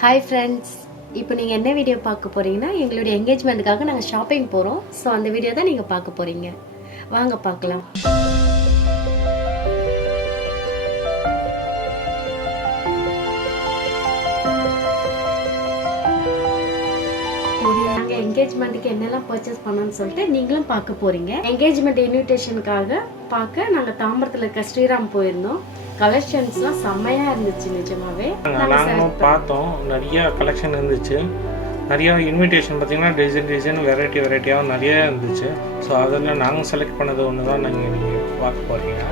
Hi friends, இப்போ நீங்கள் என்ன வீடியோ பார்க்க போகிறீங்கன்னா எங்களுடைய என்கேஜ்மெண்ட்டுக்காக நாங்கள் ஷாப்பிங் போகிறோம். ஸோ அந்த வீடியோ தான் நீங்கள் பார்க்க போகிறீங்க. வாங்க பார்க்கலாம். நாங்கள் என்கேஜ்மெண்ட்டுக்கு என்னெல்லாம் பர்ச்சேஸ் பண்ணோன்னு சொல்லிட்டு நீங்களும் பார்க்க போகிறீங்க. என்கேஜ்மெண்ட் இன்விடேஷனுக்காக பார்க்க நாங்கள் தாம்பரத்தில் இருக்க ஸ்ரீராம் போயிருந்தோம். கலெக்ஷன்ஸ்லாம் செம்மையாக இருந்துச்சு. நிஜமாவே நாங்களும் பார்த்தோம். நிறைய கலெக்ஷன் இருந்துச்சு. நிறையா இன்விடேஷன் பார்த்தீங்கன்னா டிசைன் வெரைட்டியாகவும் நிறைய இருந்துச்சு. ஸோ அதில் நாங்கள் செலக்ட் பண்ணது ஒன்று தான் நீங்கள் பார்க்க போகிறீங்க.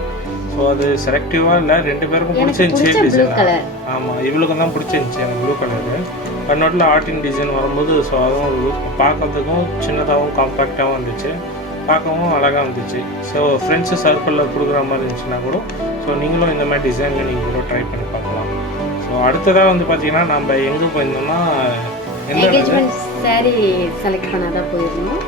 ஸோ அது செலக்டிவாக இல்லை, ரெண்டு பேருக்கும் பிடிச்சிருந்துச்சி டிசைன். ஆமாம், இவளுக்கும் தான் பிடிச்சிருந்துச்சி எனக்கு ப்ளூ கலரு. கண்ணோட்டில் ஆர்டின் டிசைன் வரும்போது ஸோ அதுவும் பார்க்கறதுக்கும் சின்னதாகவும் காம்பேக்டாகவும் இருந்துச்சு, பார்க்கவும் அழகாக இருந்துச்சு. ஸோ ஃப்ரெண்ட்ஸு சர்க்கிளில் கொடுக்குற மாதிரி இருந்துச்சுன்னா கூட ஸோ நீங்களும் இந்த மாதிரி டிசைனில் நீங்கள் கூட ட்ரை பண்ணி பார்க்கலாம். ஸோ அடுத்ததாக வந்து பார்த்தீங்கன்னா நம்ம எங்கே போயிருந்தோம்னா சாரி செலக்ட் பண்ணாதான் போயிருந்தோம்.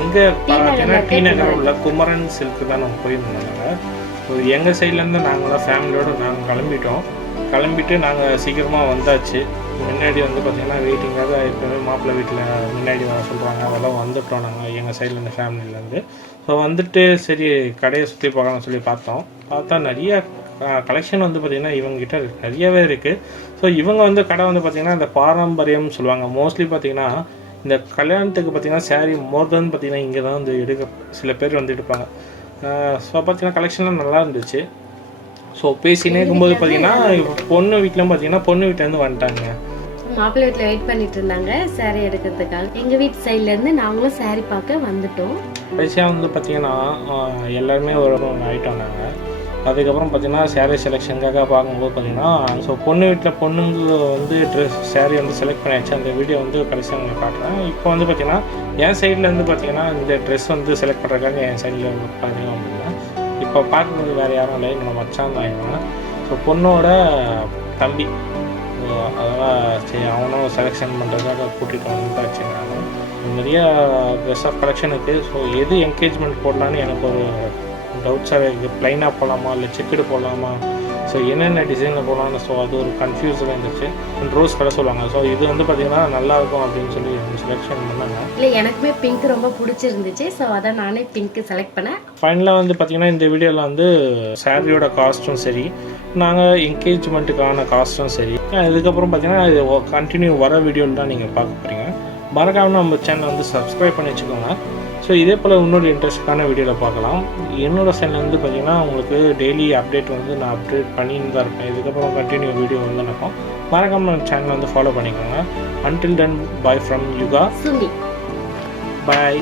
எங்கே பார்த்தீங்கன்னா டி நகர் உள்ள குமரன் சில்க்கு தான் நம்ம போயிருந்தோம். ஸோ எங்கள் சைட்லேருந்து நாங்களாம் ஃபேமிலியோடு நாங்கள் கிளம்பிட்டு நாங்கள் சீக்கிரமாக வந்தாச்சு. முன்னாடி வந்து பார்த்திங்கன்னா வெயிட்டிங்காக எப்போவுமே மாப்பிள்ளை வீட்டில் முன்னாடி வர சொல்கிறாங்க, அதெல்லாம் வந்துட்டோம் நாங்கள் எங்கள் சைட்லேருந்து ஃபேமிலியிலேருந்து. ஸோ வந்துட்டு சரி கடையை சுற்றி பார்க்கலாம்னு சொல்லி பார்த்தா நிறைய கலெக்ஷன் வந்து பார்த்திங்கன்னா இவங்ககிட்ட நிறையவே இருக்குது. ஸோ இவங்க வந்து கடை வந்து பார்த்திங்கன்னா இந்த பாரம்பரியம் சொல்லுவாங்க. மோஸ்ட்லி பார்த்திங்கன்னா இந்த கல்யாணத்துக்கு பார்த்திங்கன்னா சாரீ மோர் தென் பார்த்திங்கன்னா இங்கே தான் வந்து சில பேர் வந்து எடுப்பாங்க. ஸோ பார்த்திங்கன்னா கலெக்ஷன்லாம் நல்லா இருந்துச்சு. ஸோ பேசினே இருக்கும்போது பார்த்தீங்கன்னா பொண்ணு வீட்டிலும் பார்த்தீங்கன்னா பொண்ணு வீட்டிலேருந்து வந்துட்டாங்க. மாப்பிள்ளை வீட்டில் வெயிட் பண்ணிட்டு இருந்தாங்க சாரீ எடுக்கிறதுக்காக. எங்கள் வீட்டு சைட்லேருந்து நாங்களும் சாரீ பார்க்க வந்துட்டோம். கடைசியாக வந்து பார்த்தீங்கன்னா எல்லாருமே ஒரு ஆகிட்டோம் நாங்கள். அதுக்கப்புறம் பார்த்தீங்கன்னா சாரீ செலெக்ஷனுக்காக பார்க்கும்போது பார்த்தீங்கன்னா ஸோ பொண்ணு வீட்டில் பொண்ணுங்க வந்து சாரீ வந்து செலக்ட் பண்ணியாச்சு. அந்த வீடியோ வந்து கடைசியாக நான் காட்டுறேன். இப்போ வந்து பார்த்தீங்கன்னா என் சைட்லேருந்து பார்த்தீங்கன்னா இந்த ட்ரெஸ் வந்து செலக்ட் பண்ணுறதுக்காக என் சைடில் வந்து பார்த்தீங்கன்னா அப்படின்னா இப்போ பார்க்குறது வேறு யாரும் இல்லை, என்னோட மச்சான் தான் இவன். ஸோ பொண்ணோட தம்பி, அதெல்லாம் சரி அவனும் செலெக்ஷன் பண்ணுறதுக்காக கூட்டிகிட்டு வந்துட்டாச்சு. நான் நிறைய ட்ரெஸ் ஆஃப் கலெக்ஷன் இருக்குது. ஸோ எது என்கேஜ்மெண்ட் போடலான்னு எனக்கு ஒரு டவுட்ஸாகவே இருக்குது. ப்ளைனாக போடலாமா இல்லை செக்குடு போடலாமா, ஸோ என்னென்ன டிசைனில் போடலான்னு ஸோ அது ஒரு கன்ஃபியூஸாக இருந்துச்சு. ரோஸ் கடை சொல்லுவாங்க. ஸோ இது வந்து பார்த்திங்கன்னா நல்லாயிருக்கும் அப்படின்னு சொல்லி செலெக்ஷன் பண்ணாங்க. இல்லை, எனக்குமே பிங்க் ரொம்ப பிடிச்சிருந்துச்சு. ஸோ அதை நானே பிங்க்கு செலக்ட் பண்ணேன். ஃபைனலாக வந்து பார்த்திங்கன்னா இந்த வீடியோவில் வந்து சாரியோட காஸ்ட்டும் சரி, நாங்கள் என்கேஜ்மெண்ட்டுக்கான காஸ்ட்டும் சரி, இதுக்கப்புறம் பார்த்திங்கன்னா இது கண்டினியூ வர வீடியோவில் தான் நீங்கள் பார்க்க போகிறீங்க. மறக்காமல் நம்ம சேனலை வந்து சப்ஸ்கிரைப் பண்ணி வச்சுக்கோங்க. ஸோ இதே போல் இன்னொரு இன்ட்ரெஸ்டான வீடியோவில் பார்க்கலாம். என்னோட சேனல் வந்து பார்த்திங்கன்னா உங்களுக்கு டெய்லி அப்டேட் வந்து நான் அப்டேட் பண்ணின்னு தான் இருப்பேன். இதுக்கப்புறம் கண்டினியூ வீடியோ வந்து நடக்கும். மறக்காமல் நம்ம சேனலை வந்து ஃபாலோ பண்ணிக்கோங்க. Until then, bye from Yuga. Sumi. Bye.